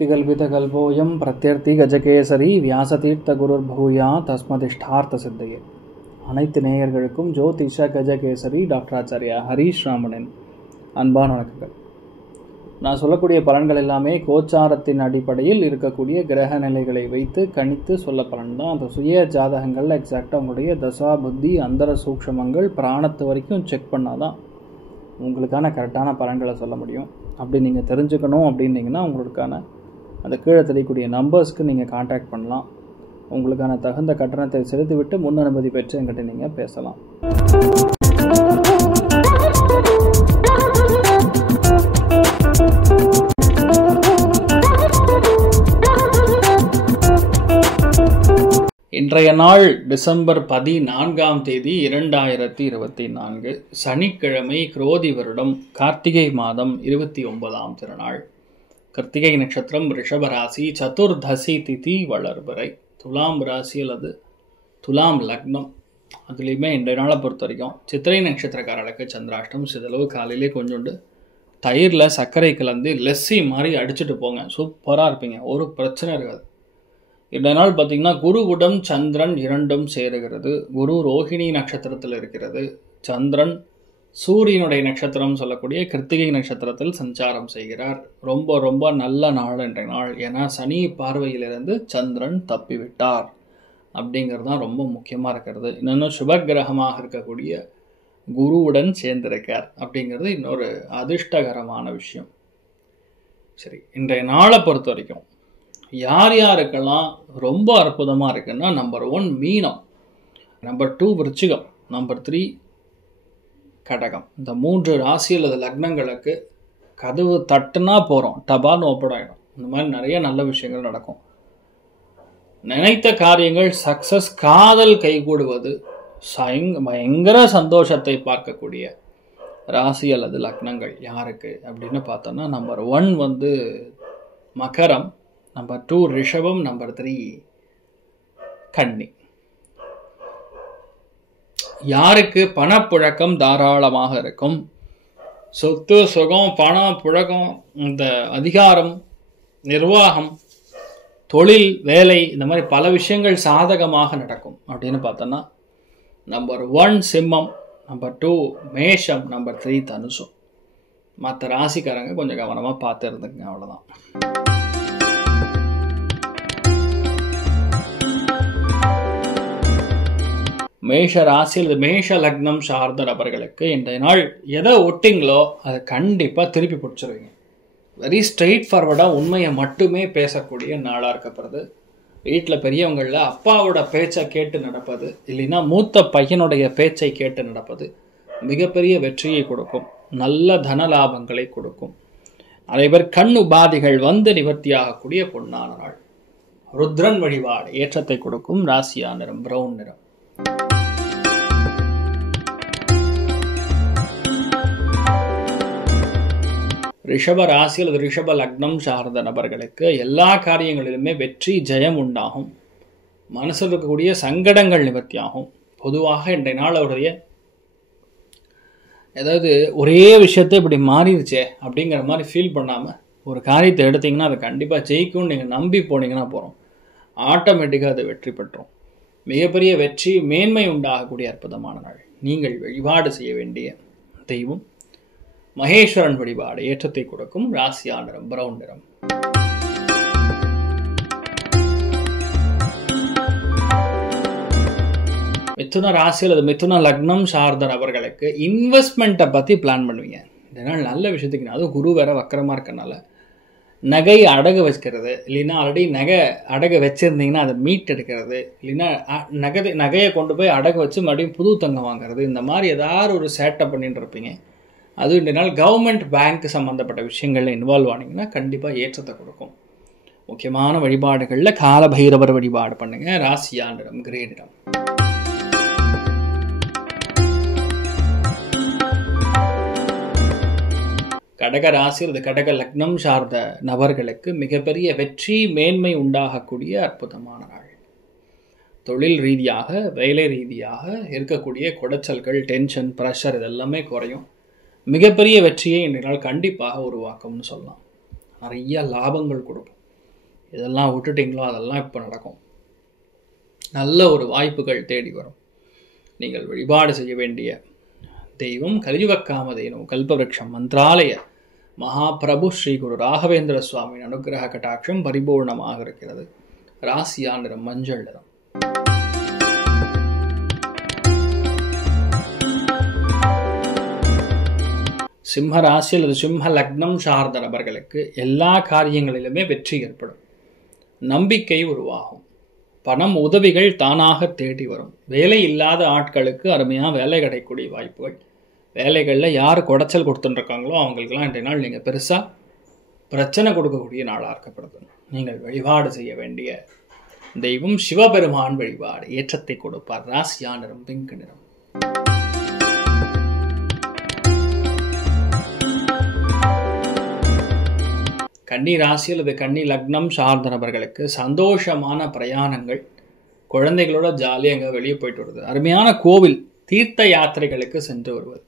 திகல்பிதகல்போயம் பிரத்யர்த்தி கஜகேசரி வியாசதீர்த்த குருர்பூயா தஸ்மதிஷ்டார்த்த சித்தையே. அனைத்து நேயர்களுக்கும் ஜோதிஷ கஜகேசரி டாக்டர் ஆச்சாரியா ஹரீஷ் ராமனின் அன்பான வணக்கங்கள். நான் சொல்லக்கூடிய பலன்கள் எல்லாமே கோச்சாரத்தின் அடிப்படையில் இருக்கக்கூடிய கிரக நிலைகளை வைத்து கணித்து சொல்ல பலன் தான். அந்த சுய ஜாதகங்களில் எக்ஸாக்டாக உங்களுடைய தசா புத்தி அந்தர சூக்ஷமங்கள் பிராணத்து வரைக்கும் செக் பண்ணாதான் உங்களுக்கான கரெக்டான பலன்களை சொல்ல முடியும். அப்படி நீங்கள் தெரிஞ்சுக்கணும் அப்படின்னீங்கன்னா உங்களுக்கான அந்த கீழே தெரியக்கூடிய நம்பர்ஸ்க்கு நீங்கள் கான்டாக்ட் பண்ணலாம். உங்களுக்கான தகுந்த கட்டணத்தை செலுத்திவிட்டு முன் அனுமதி பெற்று என்கிட்ட நீங்கள் பேசலாம். இன்றைய நாள் டிசம்பர் 14 2024 சனிக்கிழமை, குரோதி வருடம், கார்த்திகை மாதம் 29ஆம் திருநாள். கிருத்திகை நட்சத்திரம், ரிஷபராசி, சதுர்தசி திதி வளர்பிறை, துலாம் ராசி அல்லது துலாம் லக்னம். அதுலேயுமே இன்றைய நாளை பொறுத்த வரைக்கும் சித்திரை நட்சத்திரக்காரர்களுக்கு சந்திராஷ்டம். சிதளவு காலையிலே கொஞ்சோண்டு தயிரில் சர்க்கரை கலந்து லெஸ்ஸி மாதிரி அடிச்சுட்டு போங்க, சூப்பராக இருப்பீங்க, ஒரு பிரச்சனை இருக்காது. இந்த நாள் பார்த்திங்கன்னா குருவுடன் சந்திரன் இரண்டும் சேருகிறது. குரு ரோஹிணி நட்சத்திரத்தில் இருக்கிறது. சந்திரன் சூரியனுடைய நட்சத்திரம் சொல்லக்கூடிய கிருத்திகை நட்சத்திரத்தில் சஞ்சாரம் செய்கிறார். ரொம்ப ரொம்ப நல்ல நாள் இன்றைய நாள். ஏன்னா சனி பார்வையிலிருந்து சந்திரன் தப்பிவிட்டார் அப்படிங்கிறது தான் ரொம்ப முக்கியமாக இருக்கிறது. இன்னொன்று சுபகிரகமாக இருக்கக்கூடிய குருவுடன் சேர்ந்திருக்கார் அப்படிங்கிறது இன்னொரு அதிர்ஷ்டகரமான விஷயம். சரி, இன்றைய நாளை பொறுத்த வரைக்கும் யார் யாருக்கெல்லாம் ரொம்ப அற்புதமாக இருக்குன்னா, நம்பர் 1 மீனம், நம்பர் 2 விருச்சிகம், நம்பர் 3 கடகம். இந்த 3 ராசி அல்லது லக்னங்களுக்கு கதவு தட்டுனா போகிறோம், டபால்னு ஓப்பன் ஆகிடும். இந்த மாதிரி நிறைய நல்ல விஷயங்கள் நடக்கும். நினைத்த காரியங்கள் சக்சஸ், காதல் கைகூடுவது, பயங்கர சந்தோஷத்தை பார்க்கக்கூடிய ராசி அல்லது லக்னங்கள் யாருக்கு அப்படின்னு பார்த்தோன்னா, நம்பர் 1 மகரம், நம்பர் 2 ரிஷபம், நம்பர் 3 கன்னி. யாருக்கு பணப்புழக்கம் தாராளமாக இருக்கும், சொத்து சுகம் பணம் புழக்கம், இந்த அதிகாரம் நிர்வாகம் தொழில் வேலை இந்த மாதிரி பல விஷயங்கள் சாதகமாக நடக்கும் அப்படின்னு பார்த்தோன்னா, நம்பர் 1 சிம்மம், நம்பர் 2 மேஷம், நம்பர் 3 தனுஷம். மற்ற ராசிக்காரங்க கொஞ்சம் கவனமாக பார்த்து இருந்துக்குங்க, அவ்வளோதான். மேஷ ராசி அல்லது மேஷ லக்னம் சார்ந்த நபர்களுக்கு இன்றைய நாள் எதை ஒட்டிங்களோ அதை கண்டிப்பாக திருப்பி பிடிச்சிருவீங்க. வெரி ஸ்ட்ரெயிட் ஃபார்வர்டாக உண்மையை மட்டுமே பேசக்கூடிய நாளாக இருக்கப்படுது. வீட்டில் பெரியவங்களில் அப்பாவோட பேச்சை கேட்டு நடப்பது, இல்லைன்னா மூத்த பையனுடைய பேச்சை கேட்டு நடப்பது மிகப்பெரிய வெற்றியை கொடுக்கும், நல்ல தன லாபங்களை கொடுக்கும். நிறைய பேர் கண் உபாதிகள் நிவர்த்தியாகக்கூடிய பொன்னான நாள். ருத்ரன் வழிபாடு ஏற்றத்தை கொடுக்கும். ராசியா நிறம் பிரவுன் நிறம். ரிஷப ராசி அல்லது ரிஷப லக்னம் சார்ந்த நபர்களுக்கு எல்லா காரியங்களிலுமே வெற்றி ஜெயம் உண்டாகும். மனசில் இருக்கக்கூடிய சங்கடங்கள் நிவர்த்தியாகும். பொதுவாக இன்றைய நாள் அவருடைய ஏதாவது ஒரே விஷயத்தை இப்படி மாறிடுச்சே அப்படிங்கிற மாதிரி ஃபீல் பண்ணாமல் ஒரு காரியத்தை எடுத்தீங்கன்னா அதை கண்டிப்பாக ஜெயிக்கும்னு நீங்கள் நம்பி போனீங்கன்னா போகிறோம், ஆட்டோமேட்டிக்காக அதை வெற்றி பெற்றோம். மிகப்பெரிய வெற்றி மேன்மை உண்டாகக்கூடிய அற்புதமான நாள். நீங்கள் வழிபாடு செய்ய வேண்டிய தெய்வம் மகேஸ்வரன் வழிபாடு ஏற்றத்தை கொடுக்கும். ராசியா நிறம் பிரவுன் நிறம். மிதுன ராசி அல்லது மிதுன லக்னம் சார்ந்த நபர்களுக்கு இன்வெஸ்ட்மெண்ட்டை பற்றி பிளான் பண்ணுவீங்க. இதனால் நல்ல விஷயத்துக்கு, அதுவும் குரு வேற வக்கரமாக இருக்கனால நகை அடகு வச்சுக்கிறது, இல்லைன்னா ஆல்ரெடி நகை அடகு வச்சுருந்தீங்கன்னா அதை மீட் எடுக்கிறது, இல்லைன்னா நகையை கொண்டு போய் அடகு வச்சு மறுபடியும் புது தங்கம் வாங்குறது, இந்த மாதிரி ஏதாவது ஒரு சேட்டை பண்ணிட்டு இருப்பீங்க. அது இந்த நாள் கவர்மெண்ட் பேங்க் சம்மந்தப்பட்ட விஷயங்களில் இன்வால்வ் ஆனீங்கன்னா கண்டிப்பாக ஏற்றத்தை கொடுக்கும். முக்கியமான வழிபாடுகளில் கால பைரவர் வழிபாடு பண்ணுங்க. ராசியா நிறம் கிரே நிறம். கடக ராசி அல்லது கடக லக்னம் சார்ந்த நபர்களுக்கு மிகப்பெரிய வெற்றி மேன்மை உண்டாகக்கூடிய அற்புதமான நாள். தொழில் ரீதியாக வேலை ரீதியாக இருக்கக்கூடிய குடைச்சல்கள், டென்ஷன், ப்ரெஷர் இதெல்லாமே குறையும். மிகப்பெரிய வெற்றியை இன்றைய நாள் கண்டிப்பாக உருவாக்கும்னு சொல்லலாம். நிறைய லாபங்கள் கொடுக்கும். இதெல்லாம் விட்டுட்டிங்களோ அதெல்லாம் இப்போ நடக்கும். நல்ல ஒரு வாய்ப்புகள் தேடி வரும். நீங்கள் வழிபாடு செய்ய வேண்டிய தெய்வம் கலியுகக்காமதேனு கல்பவருஷம் மந்திராலய மகாபிரபு ஸ்ரீ குரு ராகவேந்திர சுவாமியின் அனுகிரக கட்டாட்சம் பரிபூர்ணமாக இருக்கிறது. ராசியா நிறம் மஞ்சள் நிறம். சிம்ம ராசி அல்லது சிம்ம லக்னம் சார்ந்த நபர்களுக்கு எல்லா காரியங்களிலுமே வெற்றி ஏற்படும். நம்பிக்கை உருவாகும். பணம் உதவிகள் தானாக தேடி வரும். வேலை இல்லாத ஆட்களுக்கு அருமையாக வேலை கிடைக்கக்கூடிய வாய்ப்புகள். வேலைகளில் யார் குடைச்சல் கொடுத்துட்டுருக்காங்களோ அவங்களுக்கெல்லாம் இன்றைய நாள் நீங்கள் பெருசாக பிரச்சனை கொடுக்கக்கூடிய நாளாக இருக்கப்படுது. நீங்கள் வழிபாடு செய்ய வேண்டிய தெய்வம் சிவபெருமான் வழிபாடு ஏற்றத்தை கொடுப்பார். ராசியா நிறம் பிங்க் நிறம். கன்னி ராசி அல்லது கன்னி லக்னம் சார்ந்த நபர்களுக்கு சந்தோஷமான பிரயாணங்கள், குழந்தைகளோட ஜாலியாக அங்கே வெளியே போயிட்டு வருது, அருமையான கோவில் தீர்த்த யாத்திரைகளுக்கு சென்று வருவது,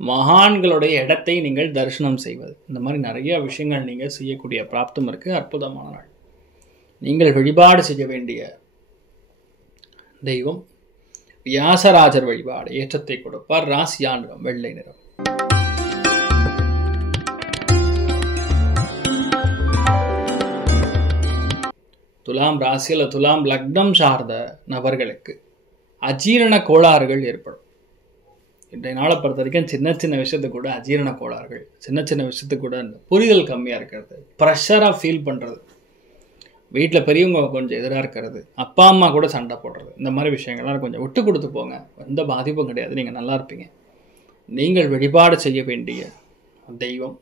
மகான்களுடைய இடத்தை நீங்கள் தரிசனம் செய்வது, இந்த மாதிரி நிறைய விஷயங்கள் நீங்கள் செய்யக்கூடிய பிராப்தம் இருக்குது. அற்புதமான நாள். நீங்கள் வழிபாடு செய்ய வேண்டிய தெய்வம் வியாசராஜர் வழிபாடு ஏற்றத்தை கொடுப்பார். ராசியா நிறம் வெள்ளை நிறம். துலாம் ராசி அல்ல துலாம் லக்னம் சார்ந்த நபர்களுக்கு அஜீரண கோளாறுகள் ஏற்படும். இன்றைய நாளை பொறுத்த வரைக்கும் சின்ன சின்ன விஷயத்துக்கு கூட அஜீரண கோளாறுகள், சின்ன சின்ன விஷயத்துக்கு கூட புரிதல் கம்மியாக இருக்கிறது, ப்ரெஷராக ஃபீல் பண்ணுறது, வீட்டில் பெரியவங்க கொஞ்சம் எதிராக இருக்கிறது, அப்பா அம்மா கூட சண்டை போடுறது, இந்த மாதிரி விஷயங்கள்லாம் கொஞ்சம் விட்டு கொடுத்து போங்க. எந்த பாதிப்பும் கிடையாது, நீங்கள் நல்லா இருப்பீங்க. நீங்கள் வழிபாடு செய்ய வேண்டிய தெய்வம்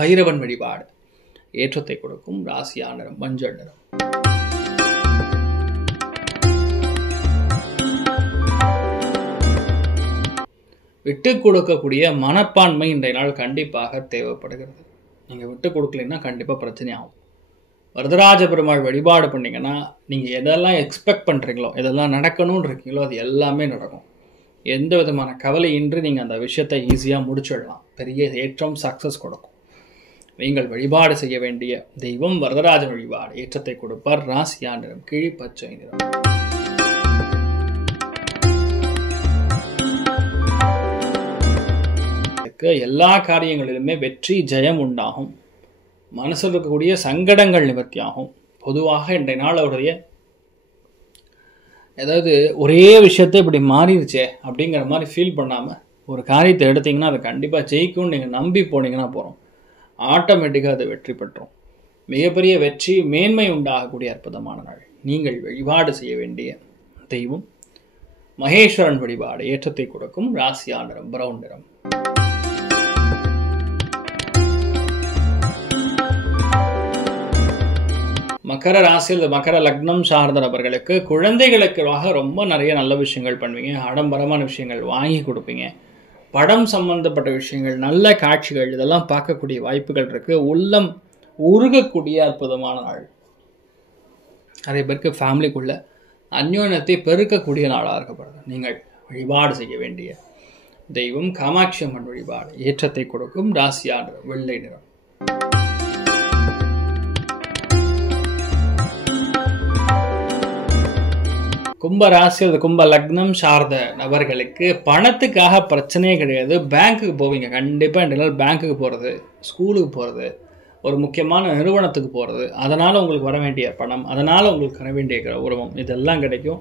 பைரவன் வழிபாடு ஏற்றத்தை கொடுக்கும். ராசியா நிறம் மஞ்சள் நிறம். விட்டு கொடுக்கக்கூடிய மனப்பான்மை இன்றைய நாள் கண்டிப்பாக தேவைப்படுகிறது. நீங்கள் விட்டு கொடுக்கலைன்னா கண்டிப்பாக பிரச்சனை ஆகும். வரதராஜ பெருமாள் வழிபாடு பண்ணிங்கன்னா நீங்கள் எதெல்லாம் எக்ஸ்பெக்ட் பண்ணுறீங்களோ, எதெல்லாம் நடக்கணும்னு இருக்கீங்களோ அது எல்லாமே நடக்கும். எந்த விதமான கவலையின்றி நீங்கள் அந்த விஷயத்தை ஈஸியாக முடிச்சிடலாம். பெரிய ஏற்றம், சக்ஸஸ் கொடுக்கும். நீங்கள் வழிபாடு செய்ய வேண்டிய தெய்வம் வரதராஜ வழிபாடு ஏற்றத்தை கொடுப்பார். ராசியா நிறம் கிழி பச்சை நிறம். எல்லா காரியங்களிலுமே வெற்றி ஜெயம் உண்டாகும். மனசில் இருக்கக்கூடிய சங்கடங்கள் நிவர்த்தியாகும். பொதுவாக இன்றைய நாள் அவருடைய ஏதாவது ஒரே விஷயத்தை இப்படி மாறிடுச்சே அப்படிங்கிற மாதிரி ஃபீல் பண்ணாமல் ஒரு காரியத்தை எடுத்தீங்கன்னா அதை கண்டிப்பாக ஜெயிக்கும்னு நீங்கள் நம்பி போனீங்கன்னா போகிறோம், ஆட்டோமேட்டிக்காக அதை வெற்றி பெற்றோம். மிகப்பெரிய வெற்றி மேன்மை உண்டாகக்கூடிய அற்புதமான நாள். நீங்கள் வழிபாடு செய்ய வேண்டிய தெய்வம் மகேஸ்வரன் வழிபாடு ஏற்றத்தை கொடுக்கும். ராசியா நிறம் பிரவுன் நிறம். மகர ராசியில் மகர லக்னம் சார்ந்த நபர்களுக்கு குழந்தைகளுக்காக ரொம்ப நிறைய நல்ல விஷயங்கள் பண்ணுவீங்க. ஆடம்பரமான விஷயங்கள் வாங்கி கொடுப்பீங்க. படம் சம்பந்தப்பட்ட விஷயங்கள், நல்ல காட்சிகள் இதெல்லாம் பார்க்கக்கூடிய வாய்ப்புகள் இருக்கு. உள்ளம் உருகக்கூடிய அற்புதமான நாள். நிறைய பேருக்கு ஃபேமிலிக்குள்ள அந்யோன்யத்தை பெருக்கக்கூடிய நாளாக இருக்கப்படுது. நீங்கள் வழிபாடு செய்ய வேண்டிய தெய்வம் காமாட்சி அம்மன் வழிபாடு ஏற்றத்தை கொடுக்கும். ராசியா நிறம் வெள்ளை நிறம். கும்ப ராசி அல்லது கும்ப லக்னம் சார்ந்த நபர்களுக்கு பணத்துக்காக பிரச்சனையே கிடையாது. பேங்க்குக்கு போவீங்க கண்டிப்பாக. இன்றைய நாள் பேங்க்குக்கு போகிறது, ஸ்கூலுக்கு போகிறது, ஒரு முக்கியமான நிறுவனத்துக்கு போகிறது, அதனால் உங்களுக்கு வர வேண்டிய பணம், அதனால் உங்களுக்கு வர வேண்டிய கௌரவம் இதெல்லாம் கிடைக்கும்.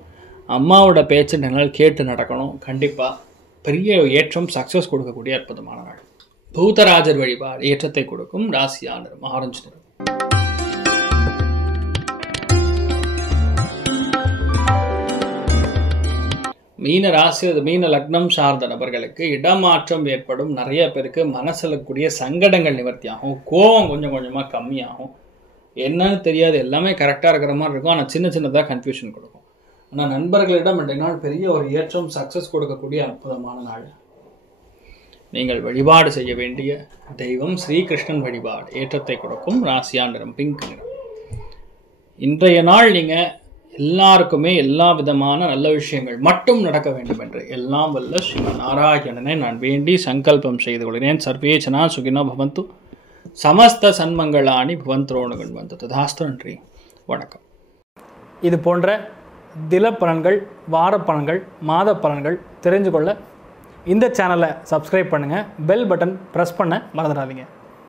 அம்மாவோட பேச்சு இன்றைய நாள் கேட்டு நடக்கணும். கண்டிப்பாக பெரிய ஏற்றம், சக்ஸஸ் கொடுக்கக்கூடிய அற்புதமான நாள். பூதராஜர் வழிபாடு ஏற்றத்தை கொடுக்கும். ராசியா நிறம் ஆரஞ்சு நிறம். மீன ராசி அது மீன லக்னம் சார்ந்த நபர்களுக்கு இடமாற்றம் ஏற்படும். நிறைய பேருக்கு மனசில் இருக்கக்கூடிய சங்கடங்கள் நிவர்த்தியாகும். கோபம் கொஞ்சம் கொஞ்சமாக கம்மியாகும். என்னன்னு தெரியாது, எல்லாமே கரெக்டாக இருக்கிற மாதிரி இருக்கும், ஆனால் சின்ன சின்னதாக கன்ஃபியூஷன் கொடுக்கும். ஆனால் நண்பர்களிடம் இன்றைய நாள் பெரிய ஒரு ஏற்றம், சக்ஸஸ் கொடுக்கக்கூடிய அற்புதமான நாள். நீங்கள் வழிபாடு செய்ய வேண்டிய தெய்வம் ஸ்ரீகிருஷ்ணன் வழிபாடு ஏற்றத்தை கொடுக்கும். ராசியா நிறம் பிங்க் நிறம். இன்றைய நாள் நீங்கள் எல்லாருக்குமே எல்லா விதமான நல்ல விஷயங்கள் மட்டும் நடக்க வேண்டும் என்று எல்லாம் வல்ல ஸ்ரீ நாராயணனை நான் வேண்டி சங்கல்பம் செய்து கொள்கிறேன். சர்வே ஜனா சுகினோ பவந்து. சமஸ்த சன்மங்களானி பவந்தோணுகன் வந்து ததாஸ்து. நன்றி, வணக்கம். இது போன்ற தினப்பலன்கள், வாரப்பலன்கள், மாத பலன்கள் தெரிஞ்சு கொள்ள இந்த சேனலை சப்ஸ்கிரைப் பண்ணுங்கள். பெல் பட்டன் ப்ரெஸ் பண்ண மறந்துடாதீங்க.